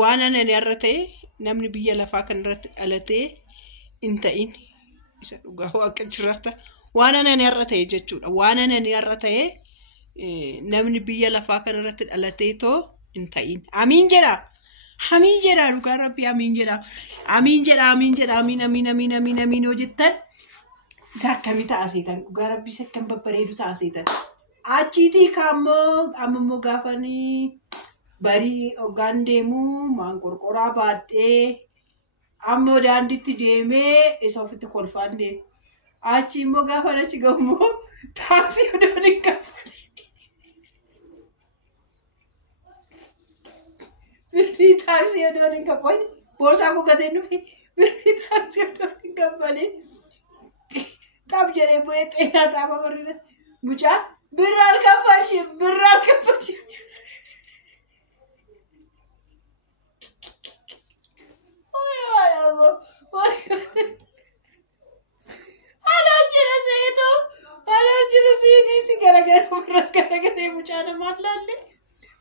waan ani irra ta'e namni biyya lafaa kan irratti dhalatee in ta'in isa dhugaa waaqa jiraata waan ani irra ta'e jechuudha waan ani irra ta'e namni biyya lafaa kan irratti dhalatee too in ta'in amiin jedha dhugaa rabbi amiin jedha amiin hojjettan isa akkamii ta'asiitan dhugaa rabbi isa akkam babbareedu ta'asiitan achiitii kaammoo ammoo gaafanii barii ogaan deemuu maan qorqoraa baadhee ammoo daandiitti deemee isa ofitti kolfaan deemu achi immoo gaafa achi gammoo taaksii odoon hin kaffale birrii taaksii odoon hin kaffale boorsaa kukkatee nufi birrii taaksii odoon hin kaffale taab jedhee bu'ee xeenaa taaba barreera mucaa birraal kaffalshii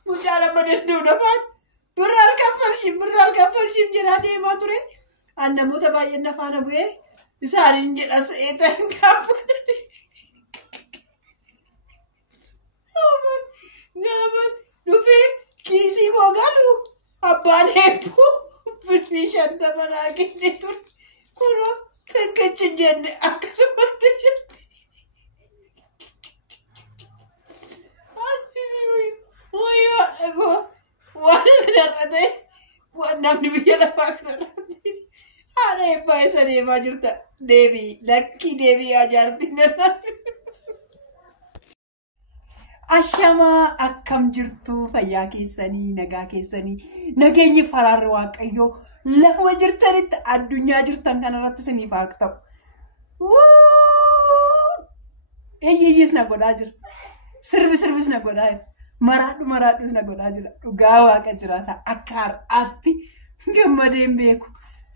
mucaan amma danda'u nafaan birraal kaffalshii jedhaa deemaa ture an namoota baay'een nafaana bu'ee isaaniin jedha seetan gaafa dhufee kiisii koo galu abbaan hedduu birrii 50 naa kennee ture kunoo finkichin jenne akkasumatti jirti. Waan darate namni biyya lafaa kanarratti haadha eebbaa isa deemaa jirta deebii lakkii deebii ajaartii Ashamaa akkam jirtu fayyaa keessanii nagaa keessanii nageenyi faraarri waaqayyoo lafa jirtanitti addunyaa jirtan kanarratti isiniif haa ta'u. Eeyyis na godhaa jira. Sirbis na godhaa jira. Maraadhus na godhaa jira. Dhugaa waaqa jiraata akka har'aatti gammadeen beeku.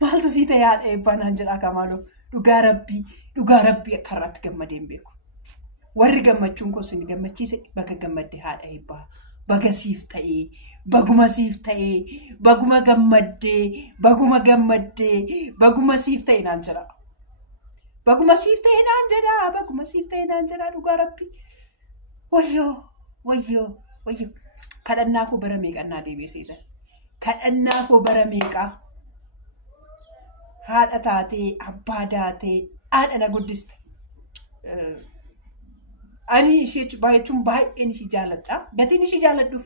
Maaltu sii ta'e haadha eebbaa naan jedhaa kamaaloo dhugaa rabbii akka har'aatti gammadeen beeku. Warri gammachuun koo isin gammachiise bakka gammadde haadha eebbaa baga siif ta'ee baguma siif ta'ee baguma gammaddee baguma siif ta'e naan jedha. Baguma siif ta'e naan jedha dhugaa rabbii. Wayyoo kadhannaa koo bara meeqannaa deebee seetan kadhannaa koo bara meeqaa haadha taatee abbaa taatee haadha na guddiste. Ani ishee baay'eechuun baay'een ishee jaaladha. Gatiin ishee jaaladhuuf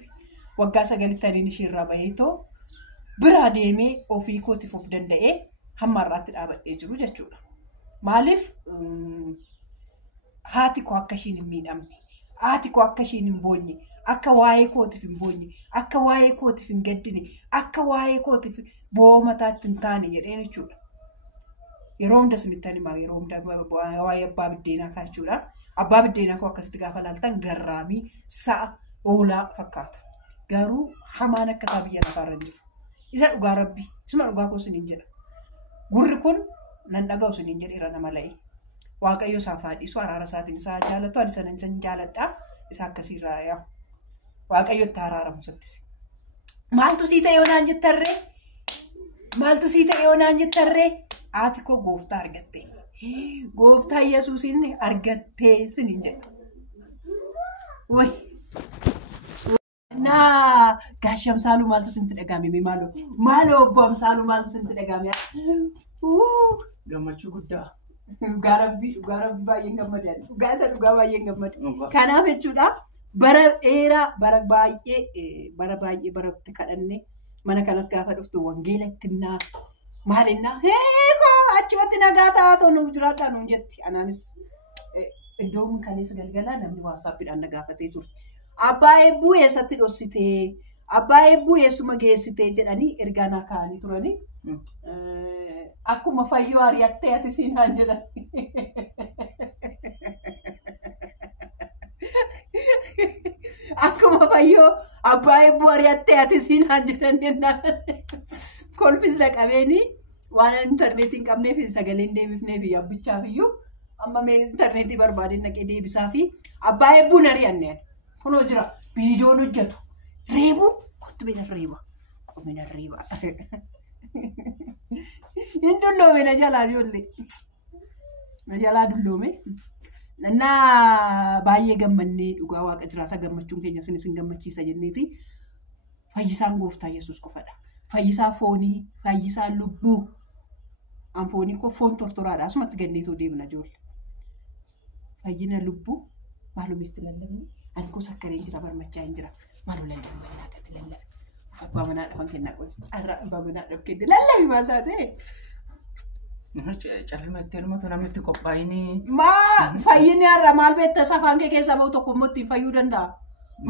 waggaa 9 ishee irraa baheetoo biraa deemee ofii kootiif of danda'ee hamma irraatti dhaabadhee jiru jechuudha. Maaliif haati koo akka ishiin hin miidhamne, haati koo akka ishiin hin boonye, akka waa'ee kootiif hin boonye, akka waa'ee kootiif hin gaddine, akka waa'ee kootiif bo'oo mataatti hin taane jedheen jechuudha. Yeroo hunda isinitti himaa yeroo hunda waa'ee abbaa biddeenaa kaachuudha. Abbaa biddeenaa koo akkasitti gaafa laaltan garraamii sa'a oolaa fakkaata. Garuu hamaan akka isaa biyya lafaarra hin jiru. Isa dhugaa rabbii isuma dhugaa koo isiniin jedha. Gurri kun nan dhaga'u isiniin jedheera nama la'e. Waaqayyo isaaf haadhisu araara isaatiin isaa jaalatu ani sana hin jaaladha. Isa akkasiirraa yaa waaqayyo itti araaramu sattis. Maaltu sii ta'e yoonaan jettarree? Haati koo gooftaa argatte. Gooftaa Yesuusin argattee siniin jedha. Naa gaashamsaaluu maaltu isinitti dhagahame maaloo obbo Amsaaluu maaltu isinitti dhagahame? Gammachuu guddaa. Dhugaa rabbii baay'een gammadee dhugaa baay'een gammade. Kanaaf jechuudha bara dheeraa bara baay'ee baratti kadhanne mana kanas gaafa dhuftu wangeela itti himnaa maalinnaa achumatti nagaa taa'aa nuuf jiraadhaa nuun jetti. Anaanis iddoon kaleessa galgalaa namni waasaappiidhaan na gaafatee ture. Abbaa eebbuu eessatti dhossitee abbaa eebbuu eessuma geessitee jedhanii ergaa naa kaa'anii turanii. Akkuma fayyoo ari'attee ati siinaan jedhan. Akkuma fayyoo abbaa eebbuu ari'attee ati siinaan jedhan jennaan. Kolfisa qabeenii waan interneetiin qabneef sagaleen deebifneef abbichaaf iyyuu amma mee interneetii barbaadeen naqee deebisaa fi abbaa eebbuun ari'anneen kunoo jira viidiyoon hojjetu reebuu kottu beela reeba min arriba. Indulloome na jalaa ijoollee. Na jalaa dulloome. Baay'ee gammannee dhugaa waaqa jiraata gammachuun keenya isin gammachiisa jenneeti. Fayyisaan gooftaa Yesuus qofadha. Fayyisaa foonii, fayyisaa lubbuu. An foonii koo foon tortoraadha. Asumatti ganneetoo deemna ijoollee. Fayyina lubbuu maalum itti lallabni. Ani koo sakkareen jira barmachaa hin jira. Maalum lallabni nyaatatti lallabi. Abbaa manaa dhafan kennaa qole. Arraa abbaa manaa dhaf kenne lallabi maal taate? Callimattee dhumatu namni itti qophaa'inii. Fayyinni har'a maal beektaa afaan kee keessaa bahu tokko immoo ittiin fayyuu danda'a.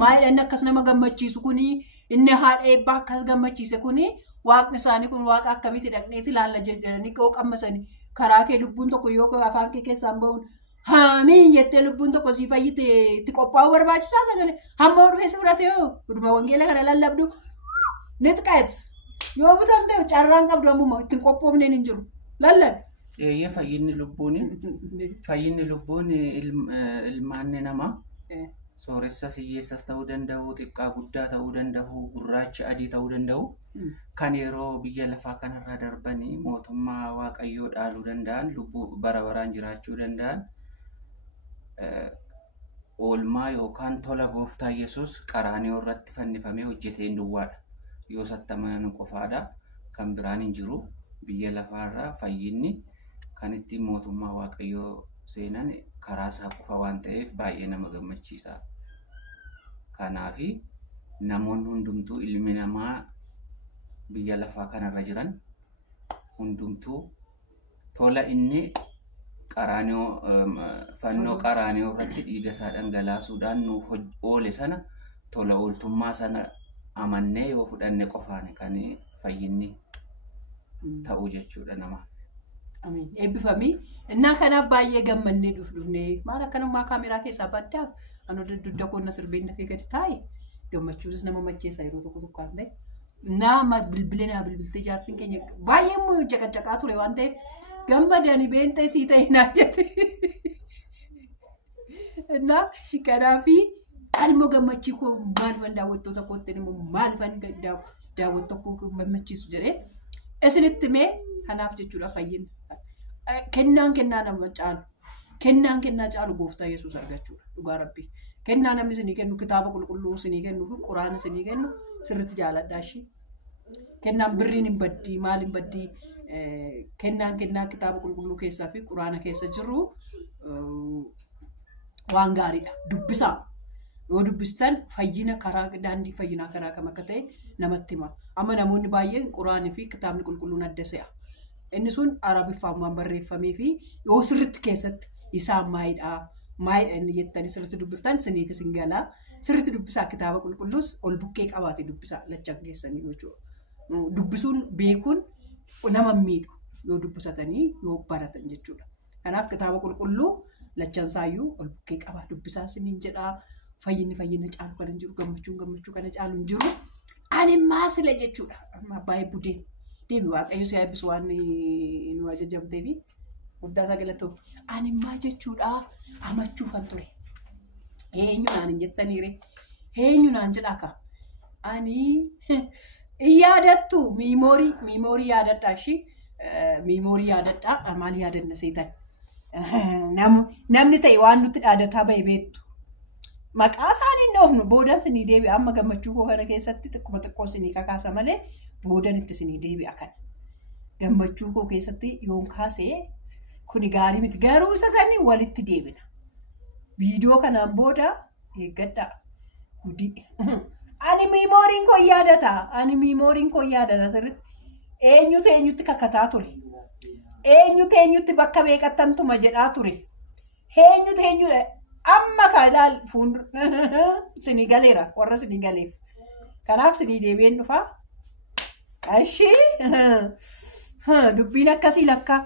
Maal inni akkas nama gammachiisu kuni inni haadha eebbaa akkas gammachiise kuni waaqni isaanii kun waaqa akkamitti dhaqneeti ilaalla jedhanii koo qammasanii karaa kee lubbuun tokko yoo afaan kee keessaan bahuun haamiin jettee lubbuun tokko sii fayyite itti qophaa'uu barbaachisaa sagalee hamma dhufee si fudhate yoo dhuma wangeela kana lallabdu ni xiqqaatu yoo butamte carraan qabdu ammuma ittiin qophoofneen hin jiru. Lallabi. Fayyinni lubbuun ilmaanni namaa sooressas hiyyeessas ta'uu danda'u, xiqqaa guddaa ta'uu danda'u, gurraacha adii ta'uu danda'u kan yeroo biyya lafaa kanarra darbanii mootummaa waaqayyoo dhaaluu danda'an, lubbuu bara baraan jiraachuu danda'an oolmaa yookaan tola gooftaa Yesuus qaraanioo irratti fannifamee hojjetee duwwaadha. Yoo sattaman qofaadha kan biraan hin jiru. Biyya lafaarraa fayyinni kan ittiin mootummaa waaqayyoo seenan karaa isaa qofa waan ta'eef baay'ee nama gammachiisa. Kanaaf namoonni hundumtuu ilmi namaa biyya lafaa kanarra jiran hundumtuu tola inni fannoo qaraanioo irratti dhiiga isaa dhangalaasuudhaan nuuf oole sana tola ooltummaa sana amannee yoo fudhanne qofaan kan fayyinni ta'uu jechuudha namaaf. Amiin. Eebbifamii. Innaa kanaaf baay'ee gammannee dhufnee maal akkanummaa kaameraa keessaa baddaaf anu dudda koonna sirbeen dafee gadi taa'e gammachuunis nama macheessa yeroo tokko tokko ta'e. Nama bilbiltee jaartiin keenya baay'ee immoo caqacaqaa ture waan ta'eef gammadanii beentee sii ta'e naan jette. Innaa kanaafi almoo gammachii koo maalifan daawwattoota kootti immoo maalifan daawwattoota koo gammachiisu jedhee isinitti mee kanaaf jechuudha fayyina. Kennaan nama caalu. Kennaan caalu gooftaa Yesuus argachuudha. Dhugaa Rabbii. Kennaa namni isinii kennu kitaaba qulqulluu isinii kennu fi quraana isinii kennu sirriitti jaaladhaa ishee. Kennaan birriin hin baddii maal hin baddii kennaa kitaaba qulqulluu keessaa fi quraana keessa jiru waan gaariidha. Dubbisaa. Yoo dubbistan fayyina karaa daandii fayyinaa karaa kam akka ta'e namatti hima. Amma namoonni baay'een quraanii fi kitaabni qulqulluun adda se'a. Inni sun arabiffaan waan barreeffamee fi yoo sirriitti keessatti isaan maayidhaa inni jettanii sirriitti dubbiftan isiniif isin galaa. Sirriitti dubbisaa kitaaba qulqulluus ol bukkee qabaate dubbisaa lachan keessanii jechuudha. Dubbisuun beekuun nama miidhu yoo dubbisatanii yoo baratan jechuudha. Kanaaf kitaaba qulqulluu lachansaayyuu ol bukkee qabaa dubbisaa isiniin jedhaa. Fayyina caalu kan hin jiru gammachuu kana caalu hin jiru. Ani maasila jechuudha. Amma baay'ee budeen deebi waaqayyo si eebbisu waan nu ajajamtee fi guddaa sagalatoo. Ani maa jechuudha amachuufan ture. Eenyunaan hin jettaniire. Eenyunaan jedhaa ka. Ani yaadattu miimoorii yaadadhaa ishii miimoorii yaadadhaa maal yaadanna seetan. Namni ta'e waan nutti dhaadataa bahe beektu. Maqaa isaanii hin dhoofnu boodan isinii deebi'a amma gammachuu koo kana keessatti xiqqoo isinii kakaasa malee boodan itti isinii deebi'a kana. Gammachuu koo keessatti yoon kaasee kuni gaarii miti garuu isa sanii walitti deebina. Viidiyoo kanaan booda eeggadhaa gudii. Ani miimooriin koo yaadata sirriitti eenyutti kakataa ture. Eenyutti bakka beeqattantuma jedhaa ture. Eenyudha. Amma kaalaal fuuldura sinii galeera warra sinii galeef. Kanaaf sinii deebi'een dhufaa. Ashii dubbiin akkasii lakkaa.